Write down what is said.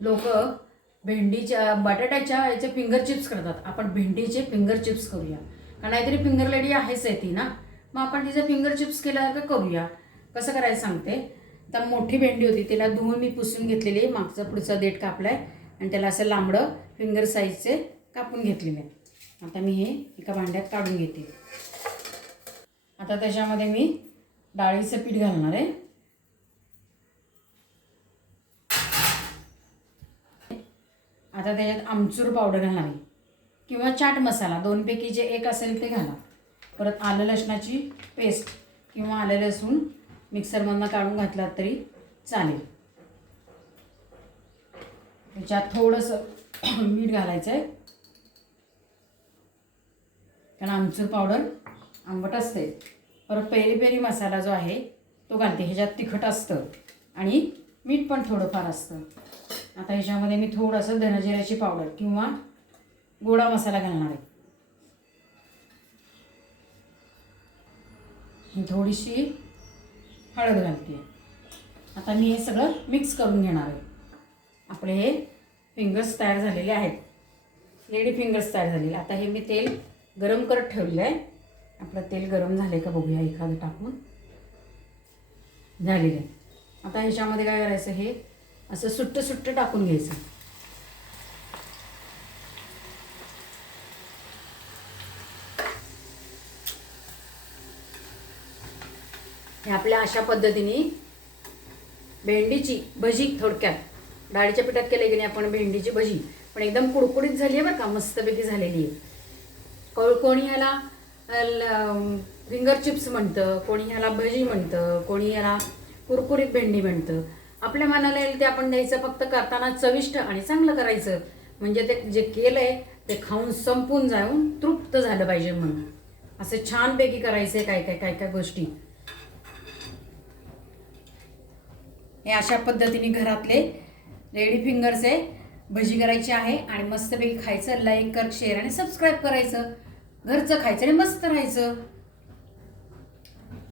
लोक भेंडीच्या बटाट्याच्या याचे फिंगर चिप्स करतात. आपण भेंडीचे फिंगर चिप्स करूया, का नाहीतरी फिंगर लेडी आहेच आहे ती ना, मग आपण तिचे फिंगर चिप्स केल्यासारखं करूया. कसं करायचं सांगते. तर मोठी भेंडी होती, तिला धुवून मी पुसून घेतलेली, मागचा पुढचा देठ कापलाय आणि त्याला असं लांबडं फिंगर साईजचे कापून घेतलेले. आता मी हे एका भांड्यात काढून घेते. आता त्याच्यामध्ये मी डाळीचं पीठ घालणार आहे. आता त्याच्यात आमचूर पावडर घालणार आहे किंवा चाट मसाला, दोनपैकी जे एक असेल ते घाला. परत आलं लसणाची पेस्ट किंवा आलं लसूण मिक्सरमधनं काढून घातलात तरी चालेल. त्याच्यात थोडंसं मीठ घालायचं आहे, कारण आमचूर पावडर आंबट असते. परत पेरी पेरी मसाला जो आहे तो घालते. ह्याच्यात तिखट असतं आणि मीठ पण थोडंफार असतं. आता ह्याच्यामध्ये मी थोडंसं धनजिऱ्याची पावडर किंवा गोडा मसाला घालणार आहे. थोडीशी हळद घालते. आता मी हे सगळं मिक्स करून घेणार आहे. आपले हे फिंगर्स तयार झालेले आहेत, लेडी फिंगर्स तयार झालेले. आता हे मी तेल गरम करत ठेवलेलं आहे. आपलं तेल गरम झालं का बघूया, एखादं टाकून झालेलं आहे. आता ह्याच्यामध्ये काय करायचं, हे असं सुट्टं सुट्टं टाकून घ्यायचं. हे आपल्या अशा पद्धतीने भेंडीची भजी, थोडक्यात डाळीच्या पिठात केले की नाही आपण भेंडीची भजी, पण एकदम कुडकुडीत झाली आहे बरं का, मस्तपैकी झालेली आहे. कोणी ह्याला फिंगर चिप्स म्हणतं, कोणी ह्याला भजी म्हणतं, कोणी ह्याला कुरकुरीत भेंडी म्हणतं. आपल्या मनाला येईल ते आपण द्यायचं. फक्त करताना चविष्ट आणि चांगलं करायचं, म्हणजे ते जे केलं आहे ते खाऊन संपून जाऊन तृप्त झालं पाहिजे म्हणून असं छानपैकी करायचं आहे. काय काय गोष्टी हे अशा पद्धतीने घरातले लेडी फिंगर्सचे भजी करायची आहे आणि मस्तपैकी खायचं. लाईक कर, शेअर आणि सबस्क्राईब करायचं. घरचं खायचं आणि मस्त राहायचं.